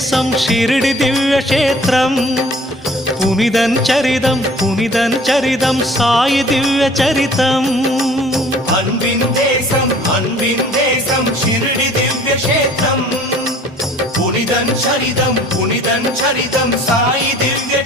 தேசம் ஷிரடி திவ்ய கஷேத்திரம் புனிதன் சரிதம் சாயி திவ்ய சரிதம் அன்பின் தேசம் ஷிரடி திவ்ய கஷேத்திரம் புனிதன் சரிதம் சாயி திவ்ய